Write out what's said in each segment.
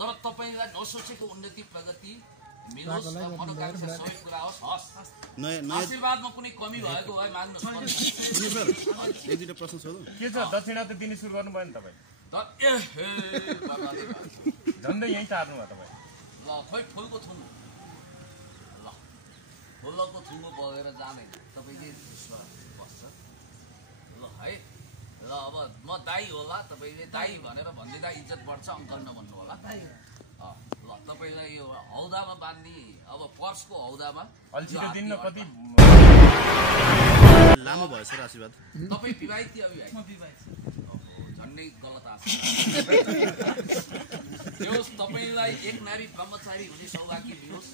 तर तपाईलाई नसोचेको उन्नति प्रगति मिलोस् मनोकांक्षा सबै कुरा होस् हस् आशीर्वादमा कुनै कमी भएको भए माग्नुहोस् सर एक दुईटा प्रश्न सोधौँ के छ दक्षिणा त दिने सुरु गर्नु भयो नि तपाईँ झन्डै यहीँ टार्नु भयो तपाईँ ल खोइ फुलको थुङ्गो ल फुलको थुङ्गो बगेर जाँदैन तपाईँले विश्वास बस्छ ल है ल अब म दाई होला तपाईँले दाई भनेर भन्दिँदा इज्जत बढ्छ अङ्कल नभन्नु होला ल तपाईँलाई यो हौदामा बाँध्ने अब पर्सको हौदामा कति लामो भयो सर आशीर्वाद तपाईँ विवाहित कि अविवाहित झन्डै गलत आशा होस् तपाईँलाई एक नारी ब्रह्मचारी हुने सौभाग्य मिलोस्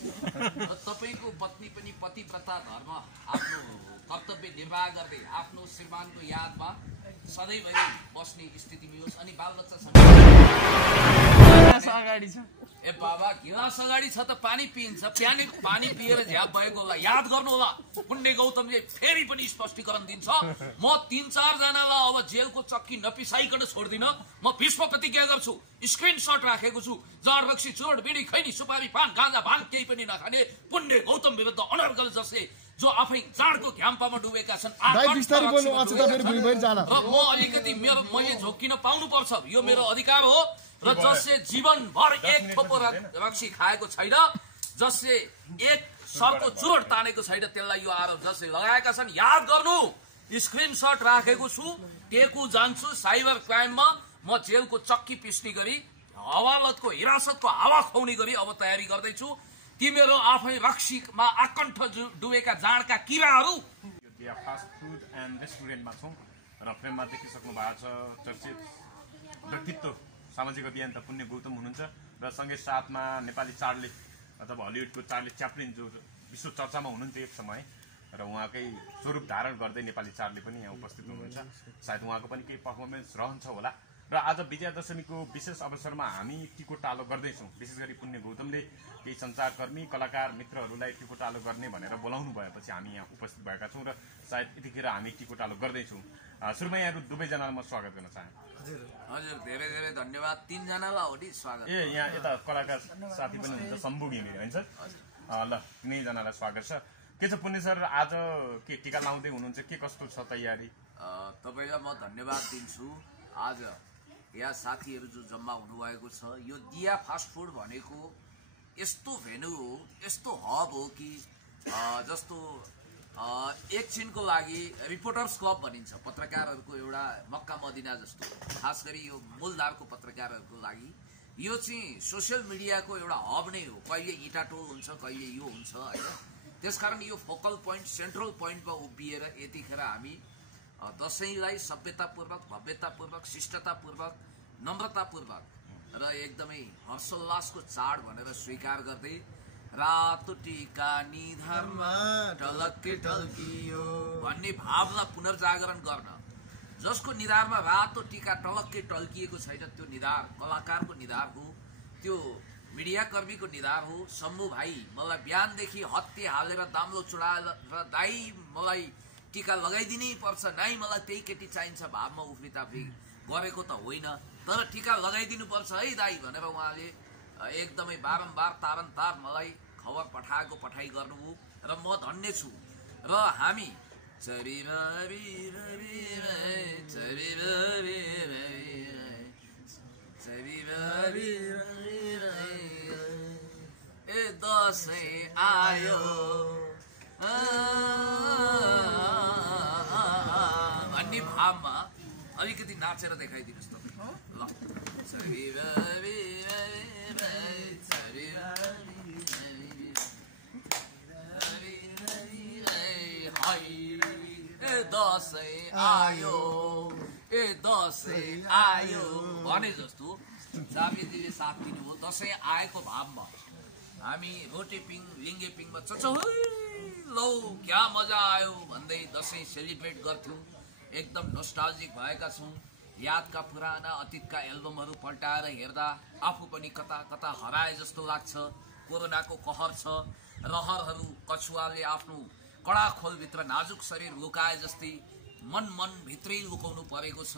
र तपाईँको पत्नी पनि पतिव्रता धर्म आफ्नो कर्तव्य निर्वाह गर्दै आफ्नो श्रीमानको यादमा सधैँभरि बस्ने स्थिति मिलोस् अनि बालबच्चा अगाडि छ ए बाबा गिलास अगाडि छ त पानी पिइन्छ पानी पिएर झ्याप भएको होला याद गर्नु होला पुण्य गौतमले फेरि पनि स्पष्टीकरण दिन्छ म 3-4 जनालाई अब जेलको चक्की नपिसाइकन छोड्दिन म भीष्म प्रतिज्ञा गर्छु स्क्रिनशट राखेको छु जड रक्सी चोर बिडी खैनी सुपारी पान गाँजा भाङ केही पनि नखाने पुण्य गौतम विरुद्ध अनर्गल जसले जो आफै जाडको घ्याम्पामा डुबेका छन् र म अलिकति मैले झोकिन पाउनु पर्छ यो मेरो अधिकार हो र जसले जीवनभर एक थोपो रक्सी खाएको छैन जसले एक सरको चुरोट तानेको छैन त्यसलाई यो आरोप जसले लगाएका छन् याद गर्नु स्क्रिनशट राखेको छु टेकु जान्छु साइबर क्राइममा म जेलको चक्की पिस्ने गरी अदालतको हिरासतको हावा खुवाउने गरी अब तयारी गर्दैछु तिमीहरू आफै रक्सीमा आकण्ठ डुबेका जाडका किराहरू यो फास्ट फुड एन्ड रेस्टुरेन्टमा छौँ र फ्रेममा देखिसक्नु भएको छ चर्चित व्यक्तित्व सामाजिक अभियन्ता पुण्य गौतम हुनुहुन्छ र सँगै साथमा नेपाली चार्ली अथवा हलिउडको चार्ली च्याप्लिन जो विश्व चर्चामा हुनुहुन्थ्यो एक समय र उहाँकै स्वरूप धारण गर्दै नेपाली चार्ली पनि यहाँ उपस्थित हुनुहुन्छ सायद उहाँको पनि केही पर्फर्मेन्स रहन्छ होला र आज विजयादशमीको विशेष अवसरमा हामी टिकोटालो गर्दैछौँ विशेष गरी पुण्य गौतमले केही सञ्चारकर्मी कलाकार मित्रहरूलाई टिकोटालो गर्ने भनेर बोलाउनु भएपछि हामी यहाँ उपस्थित भएका छौँ र सायद यतिखेर हामी टिकोटालो गर्दैछौँ सुरुमा यहाँहरू दुवैजनालाई म स्वागत गर्न चाहे हजुर धेरै धेरै धन्यवाद 3 जनालाई हो नि स्वागत ए यहाँ यता कलाकार साथी पनि हुनुहुन्छ सम्भु घिमिरे होइन सर ल 3 जनालाई स्वागत छ के छ पुण्य सर आज के टिका लाउँदै हुनुहुन्छ के कस्तो छ तयारी तपाईँलाई म धन्यवाद दिन्छु आज यहाँ साथीहरू जो जम्मा हुनुभएको छ यो दिया फास्ट फुड भनेको यस्तो भेन्यू हो यस्तो हब हो कि जस्तो एकछिनको लागि रिपोर्टर्स क्लब भनिन्छ पत्रकारहरूको एउटा मक्का मदिना जस्तो खास गरी यो मूलधारको पत्रकारहरूको लागि यो चाहिँ सोसियल मिडियाको एउटा हब नै हो कहिले इटाटोल हुन्छ कहिले यो हुन्छ होइन त्यसकारण यो फोकल पोइन्ट सेन्ट्रल पोइन्टमा उभिएर यतिखेर हामी दसैँलाई सभ्यतापूर्वक भव्यतापूर्वक शिष्टतापूर्वक नम्रतापूर्वक र एकदमै हर्षोल्लासको चाड भनेर स्वीकार गर्दै रातो टीका निधारमा टलक्के टल्कियो भन्ने भावना पुनर्जागरण गर्न जसको निधारमा रातो टीका टलक्के टल्किएको छैन त्यो निधार कलाकारको निधार हो त्यो मिडियाकर्मीको निधार हो शम्भु भाइ मलाई बिहानदेखि हत्ती हालेर दाम्लो चुडाएर दाई मलाई टीका लगाइदिनै पर्छ नाइ मलाई त्यही केटी चाहिन्छ भावमा उफ्रिताफ्री गरेको त होइन तर टीका लगाइदिनु पर्छ है दाई भनेर उहाँले एकदमै बारम्बार तारन्तार मलाई खबर पठाइ गर्नुभयो र म धन्य छु र हामी ए दसैँ आयो भन्ने भावमा अलिकति नाचेर देखाइदिनुहोस् तपाईँ दसैँ आयो ए दसैँ आयो भने जस्तो जाबेजीले साथ दिनुभयो दसैँ आएको भावमा हामी रोटेपिङ लिङ्गेपिङमा लौ क्या मजा आयो भन्दै दसैँ सेलिब्रेट गर्थ्यौँ एकदम नोस्टाल्जिक भएका छौँ यादका पुराना अतीतका एल्बमहरू पल्टाएर हेर्दा आफू पनि कता कता हराए जस्तो लाग्छ कोरोनाको कहर छ रहरहरू कछुवाले आफ्नो कडा खोलभित्र नाजुक शरीर लुकाए जस्तै मन भित्रै लुकाउनु परेको छ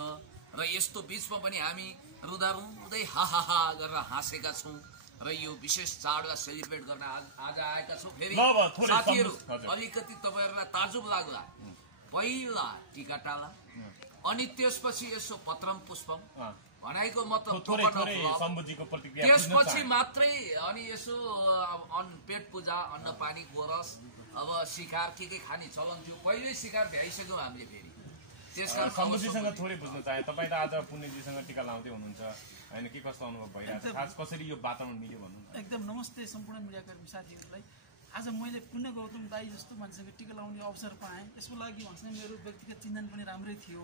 र यस्तो बिचमा पनि हामी रुँदै हा गरेर हाँसेका छौँ र यो विशेष चाडलाई सेलिब्रेट गर्न आज आएका छौँ। फेरि साथीहरू अलिकति तपाईँहरूलाई ताजुब लाग्ला, पहिला टिकाटाला अनि त्यसपछि यसो पत्रम पुष्पम भनाइको मतलब त्यसपछि मात्रै अनि यसो पेट पूजा अन्न पानी गोरस अब शिकार के खाने चलन थियो। पहिल्यै शिकार भ्याइसक्यौँ हामीले। फेरि त्यसकारण सम्बुजीसँग थोरै बुझ्न चाहे, तपाईँ त आज पुण्यजीसँग टिका लाउँदै हुनुहुन्छ होइन, के कस्तो अनुभव भइरहेको छ, खास कसरी यो वातावरण मिल्यो भन्नु? एकदम नमस्ते सम्पूर्ण मिडियाकर्मी साथीहरूलाई। आज मैले पुण्य गौतम दाई जस्तो मान्छेसँग टिका लाउने अवसर पाएँ। यसको लागि भन्छ मेरो व्यक्तिगत चिन्तन पनि राम्रै थियो।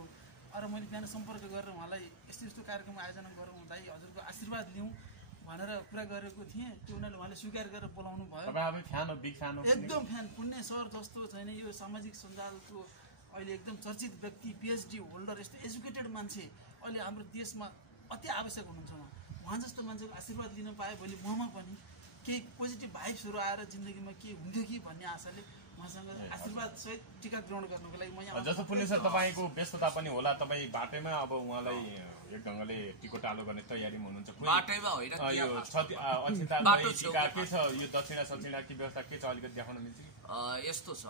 र मैले बिहान सम्पर्क गरेर उहाँलाई यस्तो कार्यक्रम आयोजना गरौँ, दाई हजुरको आशीर्वाद लिउँ भनेर कुरा गरेको थिएँ। त्यो उहाँले स्वीकार गरेर बोलाउनु भयो। एकदम फ्यान। पुण्य सर जस्तो छैन, यो सामाजिक सञ्जालको अहिले एकदम चर्चित व्यक्ति, PhD होल्डर, यस्तो एजुकेटेड मान्छे अहिले हाम्रो देशमा अति आवश्यक हुनुहुन्छ। उहाँ जस्तो मान्छेको आशीर्वाद लिन पाए भोलि ममा पनि केही पोजिटिभ भाइब्सहरू आएर जिन्दगीमा के हुन्थ्यो कि भन्ने आशाले उहाँसँग आशीर्वाद सहित टिका ग्रहण गर्नको लागि म यहाँ। जस्तो पुण्य सर तपाईँको व्यस्तता पनि होला, तपाईँ बाटैमा अब उहाँलाई एक ढङ्गले टिको टालो गर्ने तयारीमा हुनुहुन्छ। बाटैमा होइन, यो अक्षता के छ, यो दक्षिणा सक्षिणा के व्यवस्था के छ अलिकति देखाउन मिल्छ? यस्तो छ,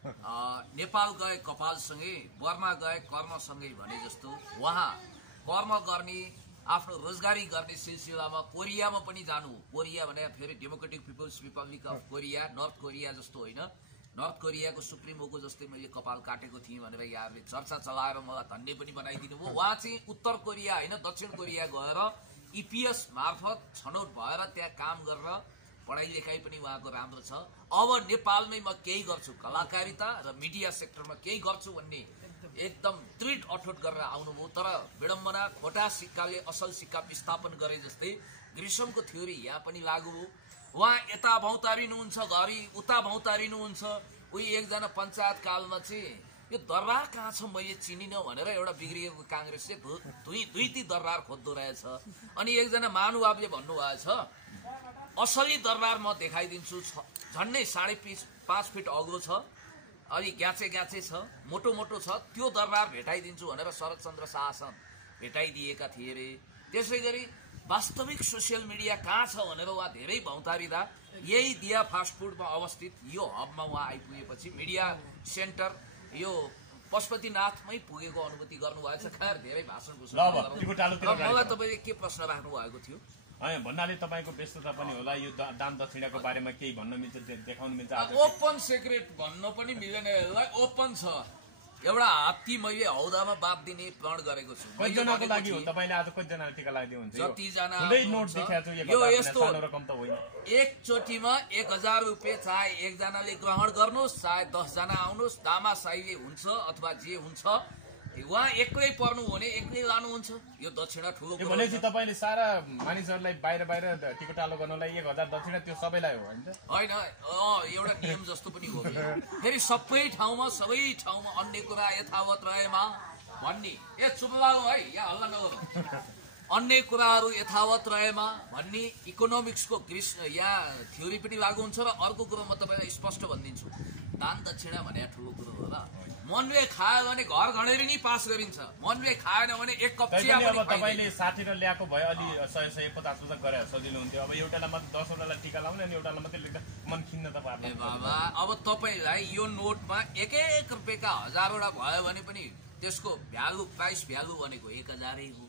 नेपाल गए कपालसँगै बर्मा गए कर्मसँगै भने जस्तो उहाँ कर्म गर्ने आफ्नो रोजगारी गर्ने सिलसिलामा कोरियामा पनि जानु। कोरिया भने फेरि democratic people's republic of Korea, North Korea जस्तो होइन। नर्थ कोरियाको सुप्रिमोको जस्तै मैले कपाल काटेको थिएँ भनेर यहाँहरूले चर्चा चलाएर मलाई धन्य पनि बनाइदिनु भयो। उहाँ चाहिँ उत्तर कोरिया होइन दक्षिण कोरिया गएर EPS मार्फत छनौट भएर त्यहाँ काम गरेर पढाइ लेखाइ पनि उहाँको राम्रो छ। अब नेपालमै म केही गर्छु, कलाकारिता र मिडिया सेक्टरमा केही गर्छु भन्ने एकदम दृढ अठोट गरेर आउनुभयो। तर विडम्बना, खोटा सिक्काले असल सिक्का विस्थापन गरे जस्तै ग्रिसमको थ्योरी यहाँ पनि लागू हो। उहाँ यता भौतारिनुहुन्छ, घरि उता भौतारिनुहुन्छ। उही एकजना पञ्चायत कालमा चाहिँ यो दरबार कहाँ छ मैले चिनिनँ भनेर एउटा बिग्रिएको काङ्ग्रेसले दुई दरबार खोज्दो रहेछ। अनि एकजना महानुभावले भन्नुभएको छ असली दरबार म देखाइदिन्छु, झन्डै 5.5 फिट अग्लो छ, अलि ग्याचे छ, मोटो छ, त्यो दरबार भेटाइदिन्छु भनेर शरदचन्द्र शासन भेटाइदिएका थिए रे। त्यसै गरी वास्तविक सोसियल मिडिया कहाँ छ भनेर उहाँ धेरै भौतारिँदा यही दिया फास्ट फुडमा अवस्थित यो हबमा उहाँ आइपुगेपछि मिडिया सेन्टर यो पशुपतिनाथमै पुगेको अनुभूति गर्नुभएको छ। खैर धेरै भाषण मलाई तपाईँले के प्रश्न राख्नु भएको थियो? भन्नाले तपाईँको व्यस्तता पनि होला, यो दान दक्षिणाको बारेमा केही भन्न मिल्छ, देखाउनु मिल्छ? ओपन सिक्रेट भन्न पनि मिलेन, यसलाई ओपन छ। एउटा हात्ती मैले हौदामा बात दिने प्रण गरेको छु। कतिजनाको लागि हो? तपाईँले आज कतिजनाले टिका लगाइदिनु हुन्छ? जतिजना नोट देखाएको छु, यो यस्तो रकम त होइन। एकचोटिमा 1000 रुपियाँ चाहे एकजनाले ग्रहण गर्नुहोस्, चाहे 10 जना आउनुहोस्, दामासाईले हुन्छ अथवा जे हुन्छ, उहाँ एक्लै पर्नु हो भने एक्लै लानुहुन्छ। यो दक्षिणा ठुलो भनेपछि तपाईँले सारा मानिसहरूलाई बाहिर टिको टालो गर्नलाई 1000 दक्षिणा त्यो सबैलाई हो होइन? होइन, एउटा नियम जस्तो पनि हो। फेरि सबै ठाउँमा अन्य कुरा यथावत रहेमा भन्ने, चुप लागौ है, यहाँ हल्ला नगरौँ। अन्य कुराहरू यथावत रहेमा भन्ने इकोनोमिक्सको यहाँ थ्योरी पनि लागू हुन्छ। र अर्को कुरो म तपाईँलाई स्पष्ट भनिदिन्छु, दान दक्षिणा भने ठुलो कुरो हो र मनले खायो भने घर घडेरी नै पास गरिन्छ, मनले खाएन भने एक कप चिया पनि। तपाईँले 60 र ल्याएको भए अलि 100-150 गरे सजिलो हुन्थ्यो। अब एउटालाई मात्र 10वटालाई टिका लाउने अनि एउटालाई मात्रै लेख्दा मन खिन्न त पार्छ। बाबा अब तपाईँलाई यो नोटमा 1-1 रुपियाँका 1000वटा भयो भने पनि त्यसको प्राइस भ्यालु भनेको 1000 हो।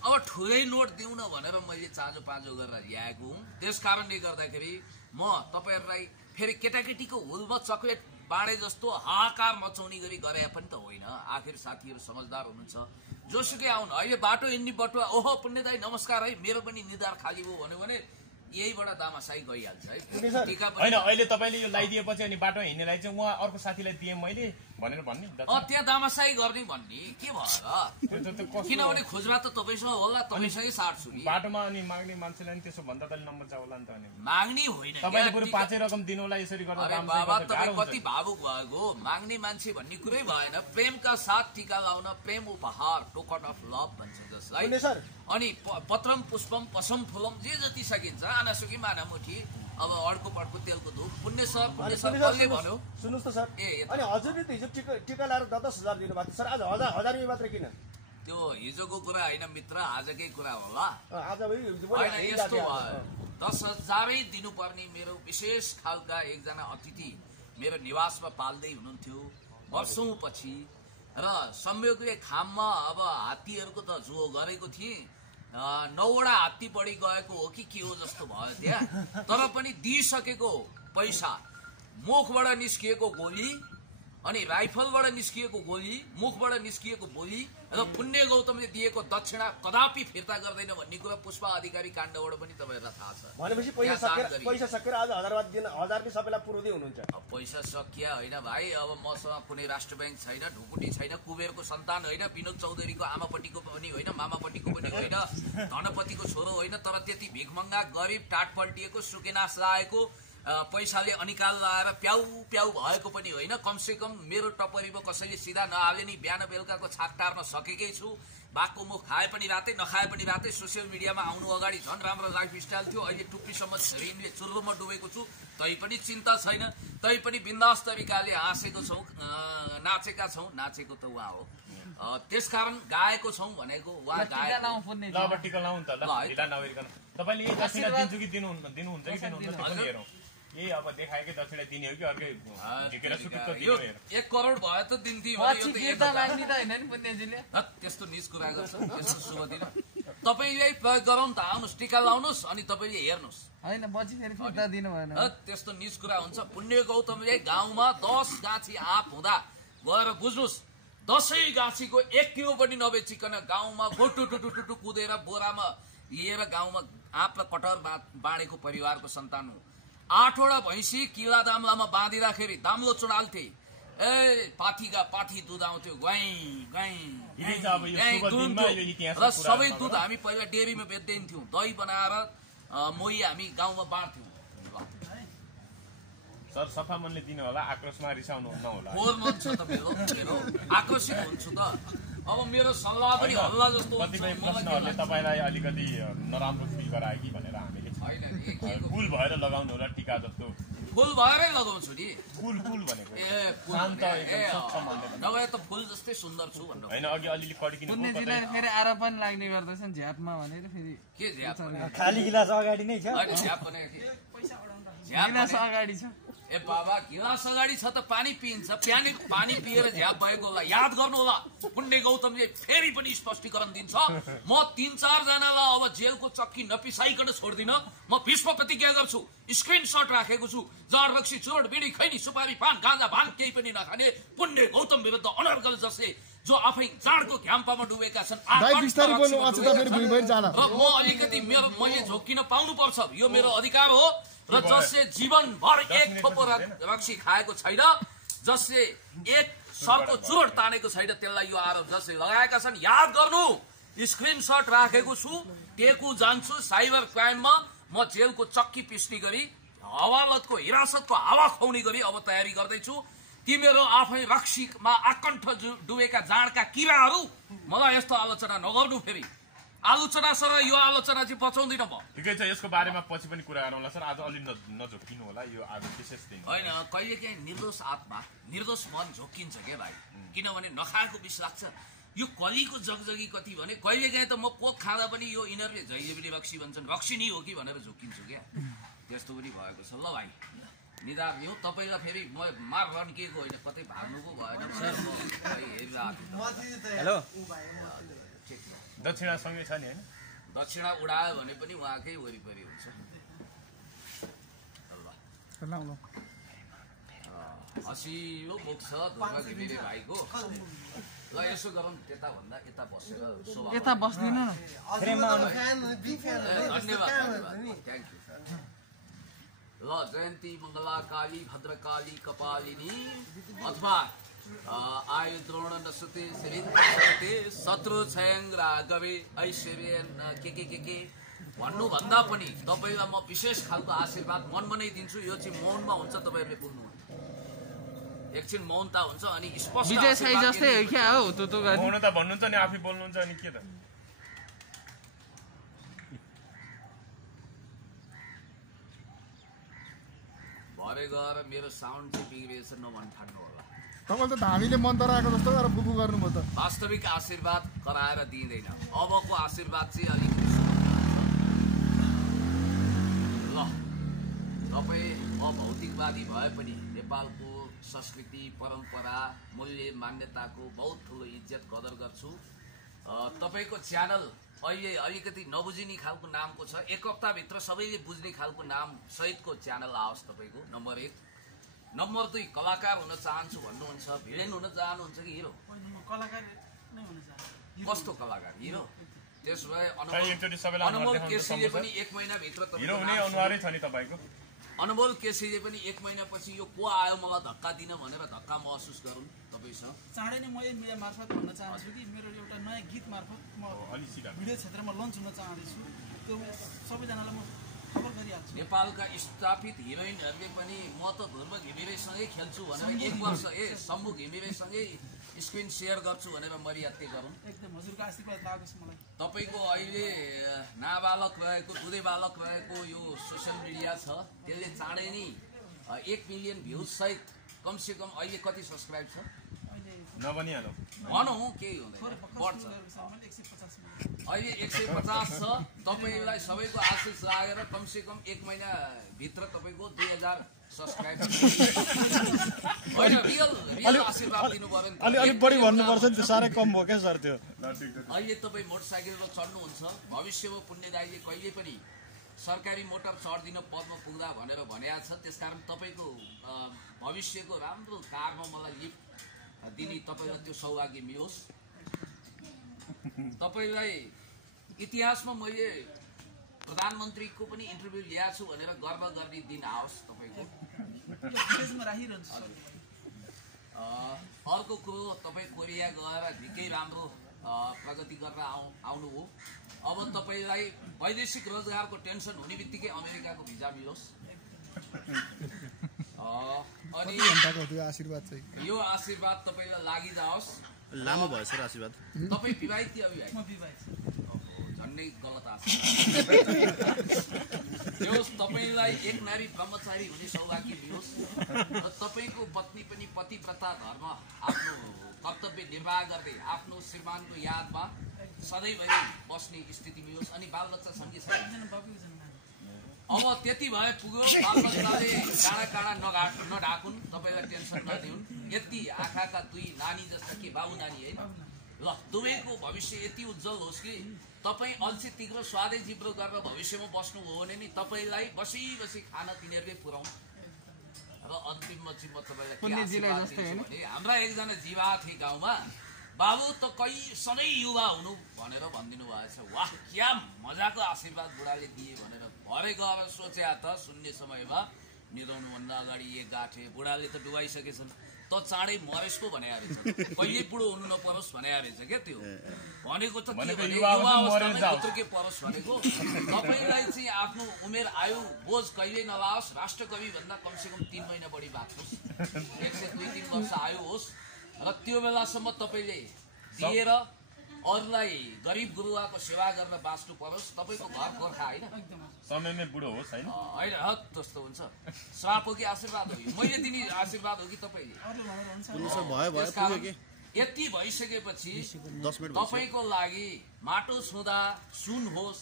अब ठुलै नोट दिउँ न भनेर मैले चाँजो पाँजो गरेर ल्याएको हुँ। त्यस कारणले गर्दाखेरि म तपाईँहरूलाई फेरि केटाकेटीको हुलमा चक्लेट बाँडे जस्तो हाहाकार मचाउने गरी गरे पनि त होइन। आखिर साथीहरू समझदार हुनुहुन्छ, जोसुकै आउनु। अहिले बाटो हिँड्ने बटुवा, ओहो पुण्य दाई नमस्कार है, मेरो पनि निधार खाली भयो भन्यो भने यहीबाट दामासाई गइहाल्छ है। होइन, अहिले तपाईँले यो लगाइदिएपछि अनि बाटो हिँड्नेलाई चाहिँ उहाँ अर्को साथीलाई दिएँ मैले भनेर भन्ने, त्यहाँ दामासाई गर्ने भन्ने के भयो? किनभने खुजरा त तपाईँसँग होला, तपाईँसँगै साट्छु नि। बाटोमा अनि माग्ने मान्छेलाई नि त्यसो भन्दा त नम्बर चाहिँ होला नि त। अनि माग्ने होइन, तपाईँले बरु 5 रकम दिनु होला यसरी गर्दा। बाबा तपाईँ कति भावुक भएको, माग्ने मान्छे भन्ने कुरै भएन। प्रेमका साथ टिका लाउन, प्रेम उपहार, टोकन अफ लभ भन्छ जसलाई। अनि पत्रम पुष्पम पसम फुलम जे जति सकिन्छ, आनासुकी मानामुठी, अब अड्को पड्को तेलको धुप। पुण्य सर कसले भन्यो? सुन्नुहोस् त सर, अनि हजुरले त हिजो टिका लाएर 10,000 दिनुभएको थियो सर, आज 1000 मात्र किन? त्यो हिजोको कुरा होइन मित्र, आजकै कुरा होला। आज होइन यस्तो भयो, 10,000 दिनुपर्ने मेरो विशेष खालका एकजना अतिथि मेरो निवासमा पाल्दै हुनुहुन्थ्यो वर्षौं पछि, र संयोगले खाममा अब हात्तीहरूको त जो गरेको थिएँ, 9वटा हात्ती बढी गएको हो कि के हो जस्तो भयो त्यहाँ। तर पनि दिइसकेको पैसा, मुखबाट निस्किएको गोली अनि राइफलबाट निस्किएको गोली, मुखबाट निस्किएको गोली र पुण्य गौतमले दिएको दक्षिणा कदापि फिर्ता गर्दैन भन्ने कुरा पुष्पा अधिकारी काण्डबाट पनि तपाईँहरूलाई थाहा छ। भनेपछि पैसा सकेर आज 1000 दिन 1000 पनि सबैलाई पुर्याउँदै हुनुहुन्छ। अब पैसा सकिया होइन भाइ, अब मसँग कुनै राष्ट्र ब्याङ्क छैन, ढुकुटी छैन, कुबेरको सन्तान होइन, विनोद चौधरीको आमापट्टिको पनि होइन, मामापट्टिको पनि होइन, धनपतिको छोरो होइन, तर त्यति भिखमङ्गा गरिब टाटपल्टिएको सुकेनास लागेको पैसाले अनिकाल लाएर प्याउ प्याउ भएको पनि होइन। कमसेकम मेरो टप्परीमा कसैले सिधा नहाले नि बिहान बेलुकाको छाक टार्न सकेकै छु। बाघको मुख खाए पनि रातै, नखाए पनि रातै। सोसियल मिडियामा आउनु अगाडि झन् राम्रो लाइफस्टाइल थियो, अहिले टुप्पीसम्म ऋणले चुर्रोमा डुबेको छु, तै पनि चिन्ता छैन। तै पनि बिन्दास तरिकाले हाँसेको छौँ, नाचेका छौँ। नाचेको त उहाँ हो, त्यसकारण गाएको छौँ भनेको उहाँ गाएको। ल अब टिका लाउँ त, ल ढिला नगरिकन। तपाईँले यही दक्षिणा दिन्छु कि दिनुहुन्छ कि दिनुहुन्न त्यो पनि हेरौँ। यही अब देखाएकै दक्षिणा दिने हो कि अर्कै झिकेर सुटुक्क दिने हो? 1 करोड भयो त दिन्थी। त्यस्तो निज कुरा गर्छ, त्यस्तो शुभ दिन तपाईँले प्रयोग गराउनु त, आउनुहोस् टिका लाउनुहोस् अनि तपाईँले हेर्नुहोस्। त्यस्तो निज कुरा हुन्छ। पुण्य गौतमले गाउँमा 10 गाछी आँप हुँदा गएर बुझ्नुहोस्, 10 गाछीको 1 किलो पनि नबेचिकन गाउँमा गोटुटुटुटु कुदेर बोरामा लिएर गाउँमा आँप र कटहर बाँडेको परिवारको सन्तान हो। 8वटा भैँसी किला दाम्लामा बाँधिराखेरि दाम्लो चुडाल्थे, पाठी दुध आउँथ्यो, र सबै दुध हामी पहिला डेरीमा बेच्दैनथ्यौँ। दही बनाएर मोही हामी गाउँमा बाँड्थ्यौँ। सर सफा मनले दिनु होला, आक्रोशमा रिसाउनु नहोला। फोहोर मन छ त मेरो, आकर्षित हुन्छु त। अब मेरो सल्लाह पनि हल्ला जस्तो कतिपय प्रश्नहरूले तपाईँलाई अलिकति नराम्रो फिल गरायो कि भनेर हामीले फुल भएर लगाउनु होला टिका जस्तो। फुल भएरै लगाउँछु नि। फुल भनेको शान्त नभए त फुल जस्तै सुन्दर छु भन्नु होइन। अघि अलिअलि कड्किनु फेरि आरो पनि लाग्ने गर्दैछ नि झ्यापमा भनेर। फेरि के झ्याप? खाली गिलास अगाडि नै छ, झ्याप भनेको गिलास अगाडि छ। ए बाबा, गिलास अगाडि छ त पानी पिइन्छ, पानी पिएर झ्याप भएको होला। याद गर्नु होला, पुण्य गौतमले फेरि पनि स्पष्टीकरण दिन्छ, म 3-4 जनालाई अब जेलको चक्की नपिसाइकन छोड्दिन। म भीष्म प्रतिज्ञा गर्छु, स्क्रिनशट राखेको छु। जाँड रक्सी चुरोट बिडी खैनी सुपारी पान गाँजा भाङ केही पनि नखाने पुण्य गौतम विरुद्ध अनर्गल जसले जो आफै जाँडको घ्याम्पामा डुबेका छन्। र म अलिकति मैले झोक्किन पाउनु पर्छ, यो मेरो अधिकार हो। र जसले जीवनभर 1 थोपो रक्सी खाएको छैन, जसले 1 सरको चुरोट तानेको छैन, त्यसलाई यो आरोप जसले लगाएका छन् याद गर्नु। स्क्रिनशट राखेको छु, टेकु जान्छु साइबर क्राइममा। म जेलको चक्की पिस्ने गरी, हवालतको हिरासतको हावा खुवाउने गरी अब तयारी गर्दैछु। तिमीहरू आफै रक्सीमा आकण्ठ डुबेका जाँडका किराहरू, मलाई यस्तो आलोचना नगर्नु। फेरि आलोचना सर, यो आलोचना चाहिँ बचाउँदिन म। ठिकै छ, यसको बारेमा पछि पनि कुरा गरौँला सर। आज अलि नझोकिनु होला, यो आज विशेष दिन होइन। कहिले काहीँ निर्दोष आत्मा, निर्दोष मन झोकिन्छ क्या भाइ, किनभने नखाएको विष लाग्छ। यो कलीको जगजगी कति भने कहिले काहीँ त म कोक खाँदा पनि यो यिनीहरूले जहिले पनि रक्सी भन्छन्, रक्सी नै हो कि भनेर झोकिन्छु क्या। त्यस्तो पनि भएको छ। ल भाइ निधार लिउँ, तपाईँलाई फेरि म मार रन्किएको होइन, कतै भाग्नुको भएन। हेलो, दक्षिणा सँगै छ नि होइन? दक्षिणा उडायो भने पनि उहाँकै वरिपरि हुन्छ। हँसिलो मुख छ धुर्वा घिमिरे भाइको। ल यसो गरौँ, त्यता भन्दा यता बसेर यता बस्दिन न। धन्यवाद, थ्याङ्क यू। ल जयन्ती मङ्गला काली भद्रकाली कपालिनी अथवा आयु द्रोण नसुते शत्रु छयङ राघवे ऐश्वर्य के भन्नुभन्दा पनि तपाईँलाई म विशेष खालको आशीर्वाद मनमा नै दिन्छु। यो चाहिँ मौनमा हुन्छ, तपाईँहरूले बुझ्नु एकछिन मौनता हुन्छ अनि स्पष्ट। विजय साई जस्तै हो क्या हो? मौन त भन्नुहुन्छ नि, आफै बोल्नुहुन्छ अनि के त। भरे गएर मेरो साउन्ड चाहिँ बिग्रिएछ नभन् ठान्नु होला। तपाईँले त हामीले मन तराएको जस्तो गरेर बुबु गर्नुभयो त। वास्तविक आशीर्वाद कराएर दिँदैन, अबको आशीर्वाद चाहिँ अलिकति ल। तपाईँ अभौतिकवादी भए पनि नेपालको संस्कृति परम्परा मूल्य मान्यताको बहुत ठुलो इज्जत कदर गर्छु। तपाईँको च्यानल अहिले अलिकति नबुझिने खालको नामको छ, एक हप्ताभित्र सबैले बुझ्ने खालको नाम सहितको च्यानल आओस् तपाईँको। नम्बर 1। नम्बर 2, कलाकार हुन चाहन्छु भन्नुहुन्छ, भिलेन हुन चाहनुहुन्छ कि हिरो? कलाकार नै हुन चाहन्छु। कस्तो कलाकार? हिरो? त्यसो भए एकचोटि सबैलाई अनमोल केसीले पनि 1 महिनाभित्र हिरो हुने अनुहारै छ नि तपाईँको। अनमोल केसीले पनि 1 महिनापछि यो को आयो मलाई धक्का दिन भनेर धक्का महसुस गरून् तपाईँसँग। चाँडै नै म यही मिडिया मार्फत भन्न चाहन्छु कि मेरो एउटा नयाँ गीत मार्फत म भिडियो क्षेत्रमा लन्च हुन चाहँदैछु। त्यो सबैजनालाई म खबर गरिहाल्छु। नेपालका स्थापित हिरोइनहरूले पनि म त ध्रुव घिमिरेसँगै खेल्छु भनेर 1 वर्ष शम्भु घिमिरेसँगै स्क्रिन सेयर गर्छु भनेर मर्यादा गरून्। एकदम हजुरको आशीर्वाद लागोस् मलाई। तपाईँको अहिले नाबालक रहेको दुधे बालक रहेको यो सोसियल मिडिया छ, त्यसले चाँडै नै 1 मिलियन भ्युज सहित कमसेकम अहिले कति सब्सक्राइब छ? नबनिहाल्यो भनौँ केही हुँदैन, बढ्छ। 150 अहिले 150 छ। तपाईँलाई सबैको आशिष लागेर कमसेकम 1 महिनाभित्र तपाईँको 2000 सब्सक्राइब होइन, रियल आशीर्वाद दिनु पर्यो नि। अलिक बढी भन्नुपर्छ नि, त्यो साह्रै कम भयो क्या सर त्यो। अहिले तपाईँ मोटरसाइकलमा चढ्नुहुन्छ, भविष्यमा पुण्यदायीले कहिले पनि सरकारी मोटर चढ्दिन पदमा पुग्दा भनेर भनेको छ। त्यसकारण तपाईँको भविष्यको राम्रो कारमा मलाई लिफ्ट दिने तपाईँलाई त्यो सौभाग्य मिलोस्। तपाईँलाई इतिहासमा मैले प्रधानमन्त्रीको पनि इन्टरभ्यू ल्याएको छु भनेर गर्व गर्ने दिन आओस् तपाईँको। अर्को कुरो, तपाईँ कोरिया गएर निकै राम्रो प्रगति गरेर आउनुभयो। अब तपाईँलाई वैदेशिक रोजगारको टेन्सन हुने बित्तिकै अमेरिकाको भिजा मिलोस्। अनि यो आशीर्वाद तपाईँलाई लागिजाओस्। लामो भयो सर आशीर्वाद। तपाईँ विवाहित कि अविवाहित? म विवाहित। झन्डै गलत आशीर्वाद। तपाईँलाई एक नारी ब्रह्मचारी हुने सौभाग्य मिलोस् र तपाईँको पत्नी पनि पतिव्रता धर्म आफ्नो कर्तव्य निर्वाह गर्दै आफ्नो श्रीमानको यादमा सधैँभरि बस्ने स्थिति मिलोस्। अनि बालबच्चा छन् कि छैन? अब त्यति भए पुग्यो। बालबच्चाले काँडा काँडा नढाकुन्, तपाईँलाई टेन्सन नदिउन्। यति आँखाका 2 नानी जस्ता के बाबु नानी होइन? ल, दुवैको भविष्य यति उज्जवल होस् कि तपाईँ अल्छी तिग्रो स्वादै जिब्रो गरेर भविष्यमा बस्नुभयो भने नि तपाईँलाई बसी बसी खाना तिनीहरूले पुऱ्याउन्। र अन्तिममा चाहिँ म तपाईँलाई के आशीर्वाद दिन्छु भने, हाम्रा एकजना जीवा थिए गाउँमा, बाबु त सधैँ युवा हुनु भनेर भनिदिनु भएछ। वाह, क्या मजाको आशीर्वाद बुढाले दिए भनेर भरे गएर सोचे त सुन्ने समयमा निदाउनुभन्दा अगाडि 1 गाँठे बुढाले त डुबाइसकेछन्, त चाँडै मरेस् पो भने रहेछ, कहिले बुढो हुनु नपरोस् भने रहेछ क्या। त्यो भनेको त के भने युवा अवस्थामै उत्रुके परोस् भनेको। तपाईँलाई चाहिँ आफ्नो उमेर आयु बोझ कहिले नलाओस्। राष्ट्रकवि भन्दा कमसेकम 3 महिना बढी बाँच्नुहोस्, 102-3 वर्ष आयु होस् र त्यो बेलासम्म तपाईँले दिएर अरूलाई गरिब गुरुवाको सेवा गरेर बाँच्नु परोस्। तपाईँको घर गोर्खा होइन, समयमै बुढो होस् होइन? होइन, हत जस्तो हुन्छ। श्राप हो कि आशीर्वाद हो? मैले दिने आशीर्वाद हो कि तपाईँले? यति भइसकेपछि तपाईँको लागि माटो छुँदा सुन होस्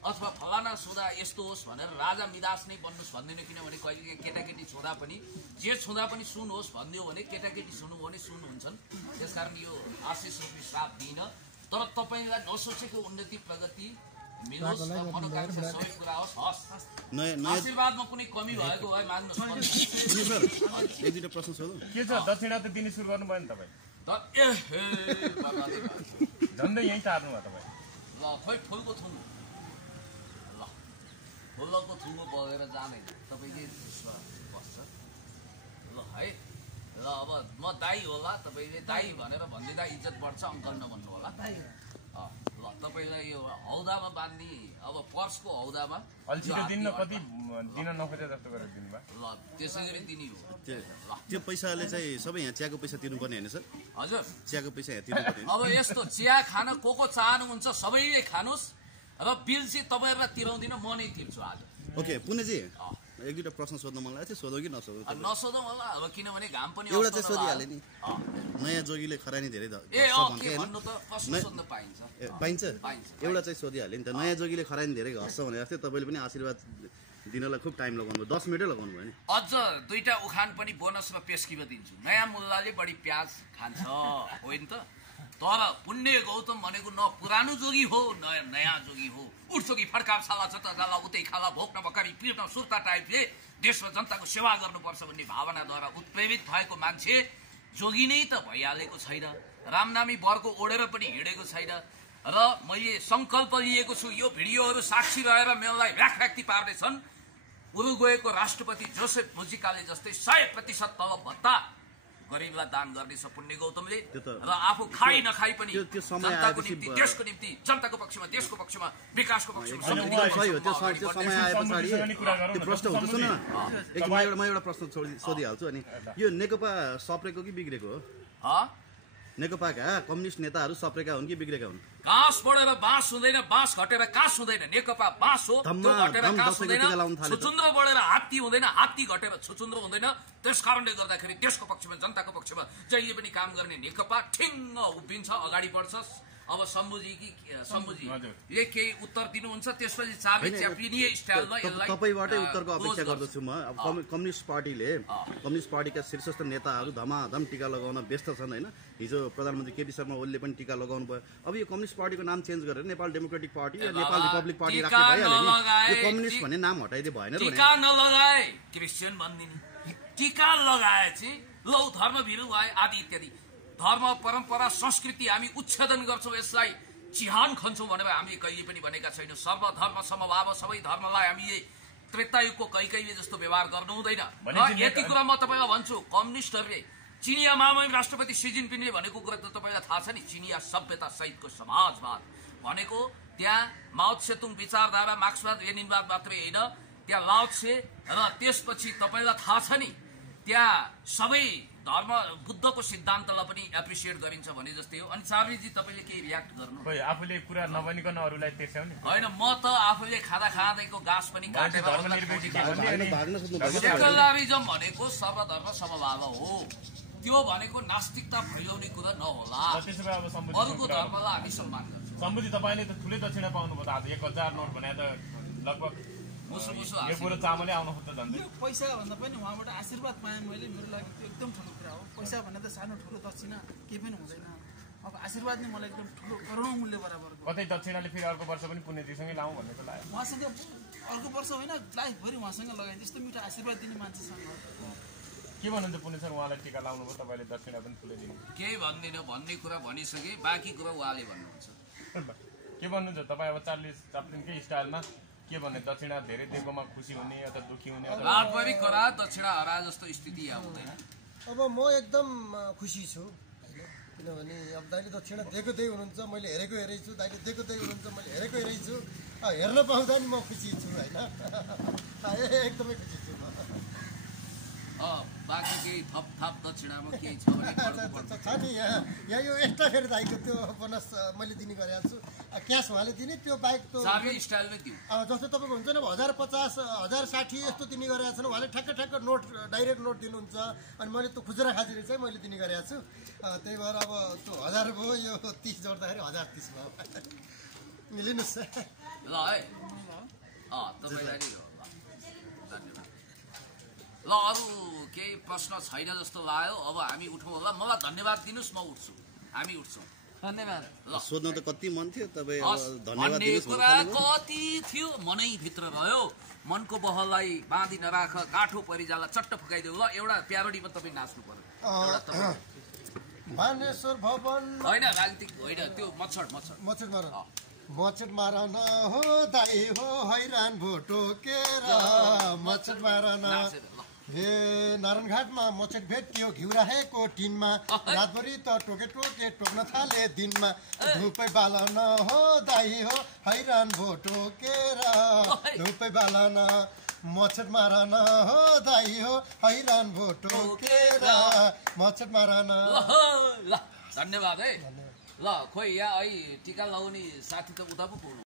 अथवा फलाना छुँदा यस्तो होस् भनेर राजा मिदास नै बन्नुहोस् भन्दैन। किनभने कहिले केटाकेटी छुँदा पनि जे छुँदा पनि सुन होस् भनिदियो भने केटाकेटी छुनु भने सुन हुन्छन्। त्यसकारण यो आशिष रूपी श्राप दिइन, तर तपाईँलाई नसोचेको उन्नति प्रगति मिलोस्, मनोकांक्षा सबै कुरा होस्। आशीर्वादमा कुनै कमी भएको भए माग्नुहोस्। एक दुईटा प्रश्न सोधौँ। के छ, दक्षिणा त दिने सुरु गर्नुभयो नि तपाईँ? झन्डै यहीँ टार्नु भयो तपाईँ। ल, खोइ फुलको थुङ्गो, ल फुलको थुङ्गो बगेर जाँदैन, तपाईँकै दृश्य बस्छ। ल है, ल अब म दाई होला, तपाईँले दाई भनेर भनिदिँदा इज्जत बढ्छ, अङ्कल नभन्नु होला। ल, तपाईँलाई यो हौदामा बाँध्ने, अब पर्सको हौदामा अल्छीको दिन कति दिन नखोजे जस्तो गरेर दिनुभयो। ल, त्यसै गरी दिने हो। त्यो पैसाले चाहिँ सबै यहाँ चियाको पैसा तिर्नुपर्ने होइन सर? हजुर, चियाको पैसा यहाँ तिर्नुपर्ने। अब यस्तो चिया खान को चाहनुहुन्छ सबैले खानुहोस् र बिल चाहिँ तपाईँहरूलाई तिराउँदिन, म नै तिर्छु आज। ओके, पुण्यजी एक दुईटा प्रश्न सोध्न मन लागेको थियो, सोधौँ कि नसोधौँ? नसोधौँ होला अब, किनभने घाम पनि एउटा चाहिँ सोधिहालेँ नि, नयाँ जोगीले खरानी धेरै पाइन्छ? एउटा चाहिँ सोधिहालेँ नि त, नयाँ जोगीले खरानी धेरै घस्छ भनेर थियो, तपाईँले पनि आशीर्वाद दिनलाई खुब टाइम लगाउनु भयो, 10 मिनटै लगाउनु भयो नि। अझ दुईटा उखान पनि बोनसमा पेस्किमा दिन्छु। नयाँ मुल्लाले बढी प्याज खान्छ होइन त, तर पुण्य गौतम भनेको न पुरानो जोगी हो न नयाँ जोगी हो। उठ्छ कि फड्काप साला जता जाला उतै खाला, भोक्न बकरी पिर्न सुर्ता टाइपले देश र जनताको सेवा गर्नुपर्छ भन्ने भावनाद्वारा उत्प्रेरित भएको मान्छे जोगी नै त भइहालेको छैन, रामनामी बरको ओढेर पनि हिँडेको छैन। र मैले सङ्कल्प लिएको छु, यो भिडियोहरू साक्षी रहेर मेललाई व्याख्याक्ति पार्नेछन्। उरुग्वेको राष्ट्रपति जोसेफ मुजिकाले जस्तै 100% तलब भत्ता गरिबलाई दान गर्नेछ पुण्य गौतमले, र आफू खाइ नखाइ पनि जनताको निम्ति, देशको निम्ति, जनताको पक्षमा, देशको पक्षमा, विकासको पक्षमा। त्यो समय आएपछि त्यो प्रश्न हुन्छ। सुन न, म एउटा प्रश्न सोधिहाल्छु। अनि यो नेकपा सप्रेको कि बिग्रेको हो? नेकपाका कम्युनिस्ट नेताहरू सप्रेका हुन् कि बिग्रेका हुन्? घाँस बढेर बाँस हुँदैन, बाँस घटेर काँस हुँदैन। नेकपा बाँस हो, त्यो घटेर काँस हुँदैन। छुचुन्द्रो बढेर हात्ती हुँदैन, हात्ती घटेर छुचुन्द्रो हुँदैन। त्यस कारणले गर्दाखेरि देशको पक्षमा, जनताको पक्षमा जहिले पनि काम गर्ने नेकपा ठिङ्ग उभिन्छ, अगाडि बढ्छ। अब शम्भुजीले केही उत्तर दिनुहुन्छ, त्यसपछि चाबी च्यापिने स्टाइलमा यसलाई तपाईँबाटै उत्तरको अपेक्षा गर्दछु म। अब कम्युनिस्ट पार्टीका शीर्षस्थ नेताहरू धमाधम टीका लगाउन व्यस्त छन् होइन। हिजो प्रधानमन्त्री केपी शर्मा ओलीले पनि टीका लगाउनु भयो। अब यो कम्युनिस्ट पार्टीको नाम चेन्ज गरेर नेपाल डेमोक्रेटिक पार्टी या नेपाल रिपब्लिक पार्टी राख्नु भइहाल्यो नि। यो कम्युनिस्ट भन्ने नाम हटाइदिए भएन र? टीका नलगाए क्रिस्चियन भन्दिने, टीका लगाए चाहिँ लौ धर्म भिरु भए आदि इत्यादि। धर्म परम्परा संस्कृति हामी उच्छेदन गर्छौँ, यसलाई चिहान खन्छौँ भनेर हामीले कहिले पनि भनेका छैनौँ। सर्वधर्म समभाव, सबै धर्मलाई हामीले त्रेतायुगको कैकैले जस्तो व्यवहार गर्नु हुँदैन। र यति कुरा म तपाईँलाई भन्छु, कम्युनिस्टहरूले चिनिया महामहिम राष्ट्रपति सी जिनपिङले भनेको कुरा त तपाईँलाई थाहा छ नि, चिनिया सभ्यता सहितको समाजवाद भनेको त्यहाँ माओ त्से-तुङ विचारधारा, मार्क्सवाद लेनिनवाद मात्रै होइन, त्यहाँ लाओ त्से, र त्यसपछि तपाईँलाई थाहा छ नि त्यहाँ सबै धर्म बुद्धको सिद्धान्तलाई पनि एप्रिसिएट गरिन्छ भने जस्तै हो। अनि चार्लीजी तपाईँले केही रियाक्ट गर्नु? आफूले कुरा नभनिकन अरूलाई तेर्स्याउने होइन, म त आफूले खाँदैको घाँस पनि काटेर। सेकुलरिजम भनेको सर्वधर्म समभाव हो, त्यो भनेको नास्तिकता फैलाउने कुरा नहोला। अरूको धर्मलाई हामी सम्मान गर्छौँ। शम्भुजी, तपाईँले त ठुलै दक्षिणा पाउनुभयो त, आज 1000 नोट भने त लगभग यो कुरो चामलै आउनु खोज्छ झन्। यो पैसा भन्दा पनि उहाँबाट आशीर्वाद पाएँ मैले, मेरो लागि त्यो एकदम ठुलो कुरा हो। पैसा भने त सानो ठुलो दक्षिणा केही पनि हुँदैन। अब आशीर्वाद नै मलाई एकदम ठुलो करोडौँ मूल्य बराबरको। कतै दक्षिणाले फेरि अर्को वर्ष पनि पुण्यजीसँगै लाउँ भन्ने त लाग्यो। उहाँसँग अर्को वर्ष होइन, लाइफभरि उहाँसँग लगाइन्छ। यस्तो मिठो आशीर्वाद दिने मान्छेसँग के भन्नुहुन्छ पुण्य सर? उहाँलाई टीका लाउनु भयो, तपाईँले दक्षिणा पनि ठुलै दिनु। केही भन्दिनँ, भन्ने कुरा भनिसकेँ, बाँकी कुरा उहाँले भन्नुहुन्छ। के भन्नुहुन्छ तपाईँ? अब चार्ली चाप्लिनकै स्टाइलमा के भन्ने, दक्षिणा धेरै दिएकोमा खुसी हुने अथवा दुःखी हुने? रातभरि करा दक्षिणा हरा जस्तो स्थिति आउँदैन। अब म एकदम खुसी छु, किनभने अब दाइले दक्षिणा दिएको त्यही हुनुहुन्छ, मैले हेरेको दाइले दिएको त्यही हुनुहुन्छ, मैले हेरेको हेर्न पाउँदा नि म खुसी छु होइन। एकदमै खुसी छु म। बाँकी केही थप दक्षिणामा केही छ भने छ नि यहाँ यो एक्स्ट्रा फेरि दाइको त्यो बोनस मैले दिने गरेको छु, क्यास उहाँले दिने, त्यो बाहेक त्यो स्टाइलमै दिउँ। जस्तो तपाईँको हुन्छ नि 1050, 1060 यस्तो दिने गरेको छु। उहाँले ठ्याक्क नोट, डाइरेक्ट नोट दिनुहुन्छ, अनि मैले त्यो खुजुरा खाजिरी चाहिँ मैले दिने गरेको छु। त्यही भएर अब त्यो 1000 भयो, यो 30 जोड्दाखेरि 1030 भयो। लिनुहोस् ल है, तपाईँलाई धन्यवाद। ल अरू केही प्रश्न छैन जस्तो लाग्यो, अब हामी उठौँ होला। मलाई धन्यवाद दिनुहोस्, म उठ्छु, हामी उठ्छौँ। धन्यवाद। सोध्न त कति मन थियो, तपाईँ धन्यवाद कुरा कति थियो मनैभित्र रह्यो। मनको बहललाई बाँधि नराख, गाँठो परिजाला चट्ट फुकाइदेऊ। ल एउटा प्यारोडीमा तपाईँ नाच्नु पर्यो। मानेश्वर भवन होइन, राजनीतिक होइन, त्यो मच्छर मारन हो दाइ हो, हैरान भोटो केरा मच्छर मारन। हे नारायणघाटमा मच्छर भेटियो, घिउ राखेको टिनमा, रातभरि त टोके टोक्न थाले दिनमा। धुपै बालन हो दाइ हो, हैरान भोटो केरा धुपै बालन, मच्छर मारन हो दाइ हो, हैरान भोटो केरा मच्छर मारन। ल धन्यवाद है। ल खोइ यहाँ है टीका लगाउने साथी त उता पो